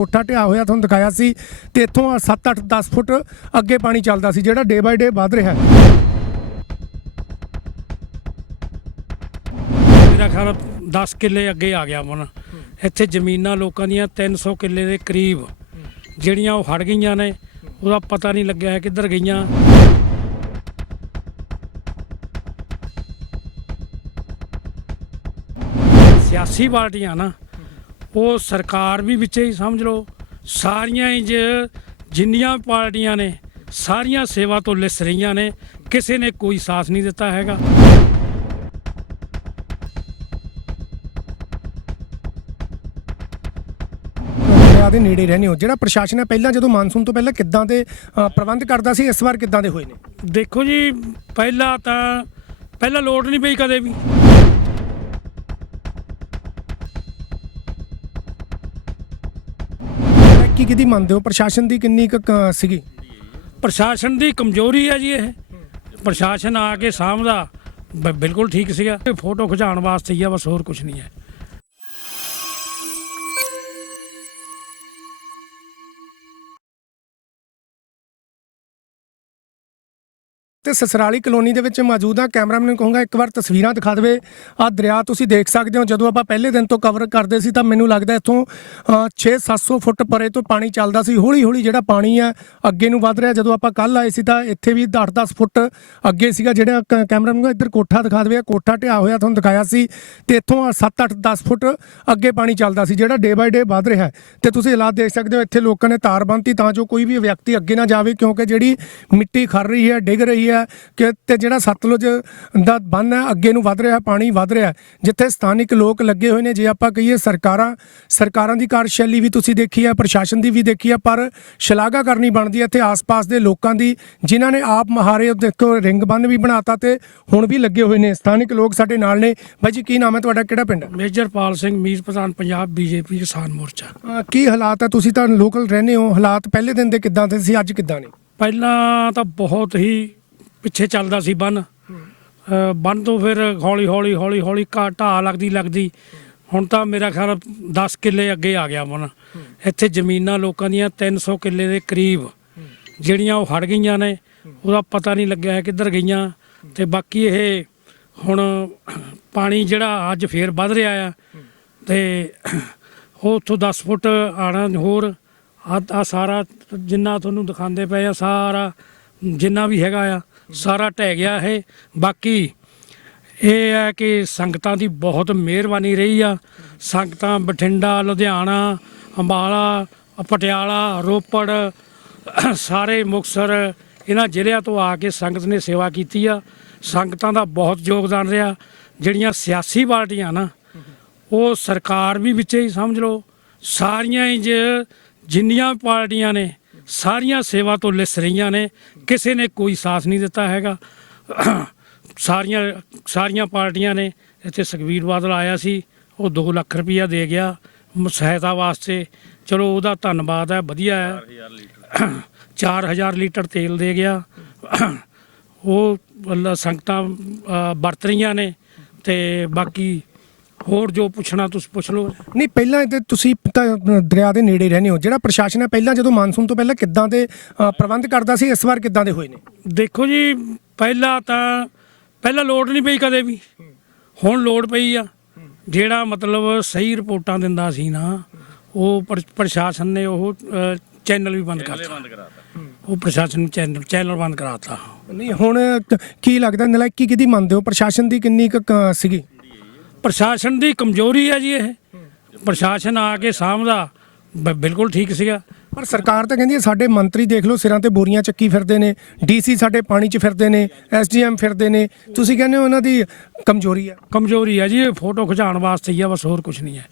ਕੋਠਾ ਢਿਆ ਹੋਇਆ ਤੁਹਾਨੂੰ ਦਿਖਾਇਆ ਸੀ ਤੇ ਇੱਥੋਂ 7 8 10 ਫੁੱਟ ਅੱਗੇ ਪਾਣੀ ਚੱਲਦਾ ਸੀ ਜਿਹੜਾ ਡੇ ਬਾਈ ਡੇ ਵੱਧ ਰਿਹਾ ਹੈ। ਮੇਰਾ ਖਿਆਲ 10 ਕਿੱਲੇ ਅੱਗੇ ਆ ਗਿਆ ਮਨ। ਇੱਥੇ ਜ਼ਮੀਨਾਂ ਲੋਕਾਂ ਦੀਆਂ 300 ਕਿੱਲੇ ਦੇ ਕਰੀਬ, ਜਿਹੜੀਆਂ ਉਹ ਹੜ ਗਈਆਂ ਨੇ, ਉਹਦਾ ਪਤਾ ਨਹੀਂ ਲੱਗਿਆ ਹੈ ਕਿੱਧਰ ਗਈਆਂ। ਸਿਆਸੀ ਪਾਰਟੀਆਂ ਨਾ ਉਹ ਸਰਕਾਰ ਵੀ ਵਿੱਚੇ ਹੀ ਸਮਝ ਲਓ ਸਾਰੀਆਂ ਹੀ ਜ- ਜਿੰਨੀਆਂ ਪਾਰਟੀਆਂ ਨੇ ਸਾਰੀਆਂ ਸੇਵਾ ਤੋਂ ਲਿਸ ਰਹੀਆਂ ਨੇ ਕਿਸੇ ਨੇ ਕੋਈ ਸਾਥ ਨਹੀਂ ਦਿੱਤਾ ਹੈਗਾ। ਦਰਿਆ ਦੇ ਨੇੜੇ ਰਹਿੰਦੇ ਹੋ ਜਿਹੜਾ ਪ੍ਰਸ਼ਾਸਨ ਹੈ ਪਹਿਲਾਂ ਜਦੋਂ ਮਾਨਸੂਨ ਤੋਂ ਪਹਿਲਾਂ ਕਿੱਦਾਂ ਦੇ ਅ, ਪ੍ਰਬੰਧ ਕਰਦਾ ਸੀ ਇਸ ਵਾਰ ਕਿੱਦਾਂ ਦੇ ਹੋਏ ਨੇ? ਦੇਖੋ ਜੀ ਪਹਿਲਾਂ ਤਾਂ ਪਹਿਲਾਂ ਲੋਡ ਨਹੀਂ ਪਈ ਕਦੇ ਵੀ। ਕੀ ਕਿਹਦੀ ਮੰਨਦੇ ਹੋ? ਪ੍ਰਸ਼ਾਸਨ ਦੀ ਕਿੰਨੀ ਕੁ ਕ- ਸੀਗੀ? ਪ੍ਰਸ਼ਾਸਨ ਦੀ ਕਮਜ਼ੋਰੀ ਹੈ ਜੀ ਇਹ। ਪ੍ਰਸ਼ਾਸਨ ਆ ਕੇ ਸਾਂਭਦਾ। ਬ- ਬਿਲਕੁਲ ਠੀਕ ਸੀਗਾ। ਇਹ ਫੋਟੋ ਖਿਚਾਉਣ ਵਾਸਤੇ ਹੀ ਆ, ਬਸ ਹੋਰ ਕੁਝ ਨਹੀਂ ਹੈ। ਤੇ ਸਸਰਾਲੀ ਕਲੋਨੀ ਦੇ ਵਿੱਚ ਮੌਜੂਦ ਆ ਕੈਮਰਾਮੈਨ ਨੂੰ ਕਹੂੰਗਾ, ਇੱਕ ਵਾਰ ਤਸਵੀਰਾਂ ਦਿਖਾ ਦੇਵੇ। ਆ ਦਰਿਆ ਤੁਸੀਂ ਦੇਖ ਸਕਦੇ ਹੋ, ਜਦੋਂ ਆਪਾਂ ਪਹਿਲੇ ਦਿਨ ਤੋਂ ਕਵਰ ਕਰਦੇ ਸੀ ਤਾਂ ਮੈਨੂੰ ਲੱਗਦਾ ਇੱਥੋਂ 6-700 ਫੁੱਟ ਪਰੇ ਤੋਂ ਪਾਣੀ ਚੱਲਦਾ ਸੀ। ਹੌਲੀ ਹੌਲੀ ਜਿਹੜਾ ਪਾਣੀ ਹੈ ਅੱਗੇ ਨੂੰ ਵੱਧ ਰਿਹਾ। ਜਦੋਂ ਆਪਾਂ ਕੱਲ ਆਏ ਸੀ ਤਾਂ ਇੱਥੇ ਵੀ 8-10 ਫੁੱਟ ਅੱਗੇ ਸੀਗਾ ਜਿਹੜਾ ਕ- ਕੈਮਰਾਮੈਨ ਨੂੰ ਇੱਧਰ ਕੋਠਾ ਦਿਖਾ ਦੇਵੇ। ਕੋਠਾ ਢਿਆ ਹੋਇਆ ਤੁਹਾਨੂੰ ਦਿਖਾਇਆ ਸੀ ਤੇ ਇੱਥੋਂ 7-8 10 ਫੁੱਟ ਅੱਗੇ ਪਾਣੀ ਚੱਲਦਾ ਸੀ, ਜਿਹੜਾ ਡੇ ਬਾਈ ਡੇ ਵੱਧ ਰਿਹਾ ਹੈ। ਤੇ ਤੁਸੀਂ ਹਾਲਾਤ ਦੇਖ ਸਕਦੇ ਹੋ, ਇੱਥੇ ਲੋਕਾਂ ਨੇ ਤਾਰ ਬੰਨਤੀ ਤਾਂ ਜੋ ਕੋਈ ਵੀ ਵਿਅਕਤੀ ਅੱਗੇ ਨਾ ਜਾਵੇ, ਕਿਉਂਕਿ ਜਿਹੜੀ ਮਿੱਟੀ ਖੜ ਰਹੀ ਹੈ, ਡਿੱਗ ਰਹੀ ਹੈ ਕਿ ਤੇ ਜਿਹੜਾ ਸਤਲੁਜ ਦਾ ਬੰਨ ਹੈ ਅੱਗੇ ਨੂੰ ਵੱਧ ਰਿਹਾ ਪਾਣੀ ਵੱਧ ਰਿਹਾ ਜਿੱਥੇ ਸਥਾਨਿਕ ਲੋਕ ਲੱਗੇ ਹੋਏ ਨੇ ਜੇ ਆਪਾਂ ਕਹੀਏ ਸਰਕਾਰਾਂ ਸਰਕਾਰਾਂ ਦੀ ਕਾਰਜਸ਼ੈਲੀ ਵੀ ਤੁਸੀਂ ਦੇਖੀ ਹੈ ਪ੍ਰਸ਼ਾਸਨ ਦੀ ਵੀ ਦੇਖੀ ਹੈ ਪਰ ਸ਼ਲਾਘਾ ਕਰਨੀ ਬਣਦੀ ਹੈ ਇੱਥੇ ਆਸ-ਪਾਸ ਦੇ ਲੋਕਾਂ ਦੀ ਜਿਨ੍ਹਾਂ ਨੇ ਆਪ ਮਹਾਰੇ ਦੇਖੋ ਰਿੰਗ ਬੰਨ ਵੀ ਬਣਾਤਾ ਤੇ ਹੁਣ ਵੀ ਲੱਗੇ ਹੋਏ ਨੇ ਸਥਾਨਿਕ ਲੋਕ ਸਾਡੇ ਨਾਲ ਨੇ। ਬਾਈ ਜੀ ਕੀ ਨਾਮ ਹੈ ਤੁਹਾਡਾ ਕਿਹੜਾ ਪਿੰਡ ਹੈ? ਮੇਜਰਪਾਲ ਸਿੰਘ ਮੀਤ ਪ੍ਰਧਾਨ ਪੰਜਾਬ ਬੀਜੇਪੀ ਕਿਸਾਨ ਮੋਰਚਾ। ਕੀ ਹਾਲਾਤ ਹੈ? ਤੁਸੀਂ ਤਾਂ ਲੋਕਲ ਰਹਿੰਦੇ ਹੋ ਹਾਲਾਤ ਪਹਿਲੇ ਦਿਨ ਦੇ ਕਿੱਦਾਂ ਦੇ ਸੀ ਅੱਜ ਕਿੱਦਾਂ ਨੇ? ਪਹਿਲਾਂ ਤਾਂ ਬਹੁਤ ਹੀ ਪਿੱਛੇ ਚੱਲਦਾ ਸੀ ਬੰਨ। ਬੰਨ ਤੋਂ ਫਿਰ ਹੌਲੀ ਹੌਲੀ ਹੌਲੀ ਹੌਲੀ ਘਾ- ਢਾਹ ਲੱਗਦੀ ਲੱਗਦੀ ਹੁਣ ਤਾਂ ਮੇਰਾ ਖਿਆਲ 10 ਕਿੱਲੇ ਅੱਗੇ ਆ ਗਿਆ ਮਨ ਇੱਥੇ ਜ਼ਮੀਨਾਂ ਲੋਕਾਂ ਦੀਆਂ 300 ਕਿੱਲੇ ਦੇ ਕਰੀਬ ਜਿਹੜੀਆਂ ਉਹ ਹੜ ਗਈਆਂ ਨੇ, ਉਹਦਾ ਪਤਾ ਨਹੀਂ ਲੱਗਿਆ ਹੈ ਕਿੱਧਰ ਗਈਆਂ ਤੇ ਬਾਕੀ ਇਹ ਹੁਣ ਪਾਣੀ ਜਿਹੜਾ ਅੱਜ ਫੇਰ ਵੱਧ ਰਿਹਾ ਆ ਤੇ ਉਹ ਉੱਥੋਂ 10 ਫੁੱਟ ਆਣਾ ਹੋਰ, ਆ ਆ ਸਾਰਾ ਜਿੰਨਾ ਤੁਹਾਨੂੰ ਦਿਖਾਉਂਦੇ ਪਏ ਆ ਸਾਰਾ ਜਿੰਨਾ ਵੀ ਹੈਗਾ ਆ ਸਾਰਾ ਢਹਿ ਗਿਆ ਇਹ। ਬਾਕੀ ਇਹ ਹੈ ਕਿ ਸੰਗਤਾਂ ਦੀ ਬਹੁਤ ਮਿਹਰਬਾਨੀ ਰਹੀ ਆ। ਸੰਗਤਾਂ ਬਠਿੰਡਾ, ਲੁਧਿਆਣਾ, ਅੰਬਾਲਾ, ਪਟਿਆਲਾ, ਰੋਪੜ, ਸਾਰੇ ਮੁਕਤਸਰ, ਇਹਨਾਂ ਜ਼ਿਲ੍ਹਿਆਂ ਤੋਂ ਆ ਕੇ ਸੰਗਤ ਨੇ ਸੇਵਾ ਕੀਤੀ ਆ। ਸੰਗਤਾਂ ਦਾ ਬਹੁਤ ਯੋਗਦਾਨ ਰਿਹਾ। ਜਿਹੜੀਆਂ ਸਿਆਸੀ ਪਾਰਟੀਆਂ ਨਾ, ਉਹ ਸਰਕਾਰ ਵੀ ਵਿੱਚੇ ਹੀ ਸਮਝ ਲਓ। ਸਾਰੀਆਂ ਹੀ ਜ- ਜਿੰਨੀਆਂ ਪਾਰਟੀਆਂ ਨੇ ਸਾਰੀਆਂ ਸੇਵਾ ਤੋਂ ਲਿਸ ਰਹੀਆਂ ਨੇ, ਕਿਸੇ ਨੇ ਕੋਈ ਸਾਥ ਨਹੀਂ ਦਿੱਤਾ ਹੈਗਾ। ਸਾਰੀਆਂ ਸਾਰੀਆਂ ਪਾਰਟੀਆਂ ਨੇ ਇੱਥੇ ਸੁਖਬੀਰ ਬਾਦਲ ਆਇਆ ਸੀ, ਉਹ 2 ਲੱਖ ਰੁਪਈਆ ਦੇ ਗਿਆ ਸਹਾਇਤਾ ਵਾਸਤੇ। ਚਲੋ ਉਹਦਾ ਧੰਨਵਾਦ ਹੈ, ਵਧੀਆ ਹੈ। 4000 ਲੀਟਰ ਤੇਲ ਦੇ ਗਿਆ। ਉਹ ਸੰਗਤਾਂ ਵਰਤ ਰਹੀਆਂ ਨੇ ਤੇ ਬਾਕੀ ਹੋਰ ਜੋ ਪੁੱਛਣਾ ਤੁਸੀਂ ਪੁੱਛ ਲਓ। ਨਹੀਂ ਪਹਿਲਾਂ ਤੇ ਤੁਸੀਂ ਤਾਂ ਦਰਿਆ ਦੇ ਨੇੜੇ ਰਹਿੰਦੇ ਹੋ। ਜਿਹੜਾ ਪ੍ਰਸ਼ਾਸਨ ਹੈ ਪਹਿਲਾਂ ਜਦੋਂ ਮਾਨਸੂਨ ਤੋਂ ਪਹਿਲਾਂ ਕਿੱਦਾਂ ਦੇ ਪ੍ਰਬੰਧ ਕਰਦਾ ਸੀ ਇਸ ਵਾਰ ਕਿੱਦਾਂ ਦੇ ਹੋਏ ਨੇ? ਦੇਖੋ ਜੀ ਪਹਿਲਾਂ ਤਾਂ ਪਹਿਲਾਂ ਲੋਡ ਨਹੀਂ ਪਈ ਕਦੇ ਵੀ। ਹੁਣ ਲੋਡ ਪਈ ਆ। ਜਿਹੜਾ ਮਤਲਬ ਸਹੀ ਰਿਪੋਰਟਾਂ ਦਿੰਦਾ ਸੀ ਨਾ ਉਹ ਪ੍ਰ- ਪ੍ਰਸ਼ਾਸਨ ਨੇ ਉਹ ਚੈਨਲ ਵੀ ਬੰਦ ਕਰਤਾ। ਉਹ ਪ੍ਰਸ਼ਾਸਨ ਚੈਨਲ ਚੈਨਲ ਬੰਦ ਕਰਾਤਾ। ਨਹੀਂ ਹੁਣ ਕ- ਲੱਗਦਾ ਨਲਾਇਕੀ ਕਿਹਦੀ ਮੰਨਦੇ ਹੋ? ਪ੍ਰਸ਼ਾਸਨ ਦੀ ਕਿੰਨੀ ਕ- ਸੀਗੀ? ਪ੍ਰਸ਼ਾਸਨ ਦੀ ਕਮਜ਼ੋਰੀ ਹੈ ਜੀ ਇਹ। ਪ੍ਰਸ਼ਾਸਨ ਆ ਕੇ ਬ- ਬਿਲਕੁਲ ਠੀਕ ਸੀਗਾ। ਪਰ ਸਰਕਾਰ ਤਾਂ ਕਹਿੰਦੀ ਹੈ ਸਾਡੇ ਮੰਤਰੀ ਦੇਖ ਲਓ ਸਿਰਾਂ ਤੇ ਬੋਰੀਆਂ ਚੱਕੀ ਫਿਰਦੇ ਨੇ ਡੀਸੀ ਸਾਡੇ ਪਾਣੀ 'ਚ ਫਿਰਦੇ ਨੇ ਐਸਡੀਐਮ ਫਿਰਦੇ ਨੇ। ਤੁਸੀਂ ਕਹਿੰਦੇ ਹੋ ਉਹਨਾਂ ਦੀ ਕਮਜ਼ੋਰੀ ਹੈ। ਕਮਜ਼ੋਰੀ ਹੈ ਜੀ ਇਹ ਫੋਟੋ ਖਿਚਾਉਣ ਵਾਸਤੇ ਹੀ ਆ ਬਸ ਹੋਰ ਕੁਝ ਨਹੀਂ ਹੈ।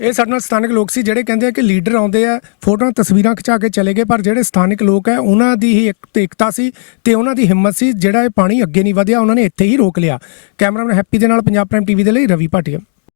ਇਹ ਸਾਡੇ ਨਾਲ ਸਥਾਨਕ ਲੋਕ ਸੀ ਜਿਹੜੇ ਕਹਿੰਦੇ ਆ ਕਿ ਲੀਡਰ ਆਉਂਦੇ ਆ, ਫੋਟੋਆਂ, ਤਸਵੀਰਾਂ ਖਿਚਾ ਕੇ ਚਲੇ ਗਏ, ਪਰ ਜਿਹੜੇ ਸਥਾਨਕ ਲੋਕ ਹੈ ਉਹਨਾਂ ਦੀ ਹੀ ਇੱਕ ਏਕਤਾ ਸੀ ਤੇ ਉਹਨਾਂ ਦੀ ਹਿੰਮਤ ਸੀ, ਜਿਹੜਾ ਇਹ ਪਾਣੀ ਅੱਗੇ ਨਹੀਂ ਵਧਿਆ, ਉਹਨਾਂ ਨੇ ਇੱਥੇ ਹੀ ਰੋਕ ਲਿਆ। ਕੈਮਰਾਮੈਨ ਹੈਪੀ ਦੇ ਨਾਲ ਪੰਜਾਬ ਪ੍ਰਾਈਮ ਟੀਵੀ ਦੇ ਲਈ ਰਵੀ ਭਾਟੀਆ।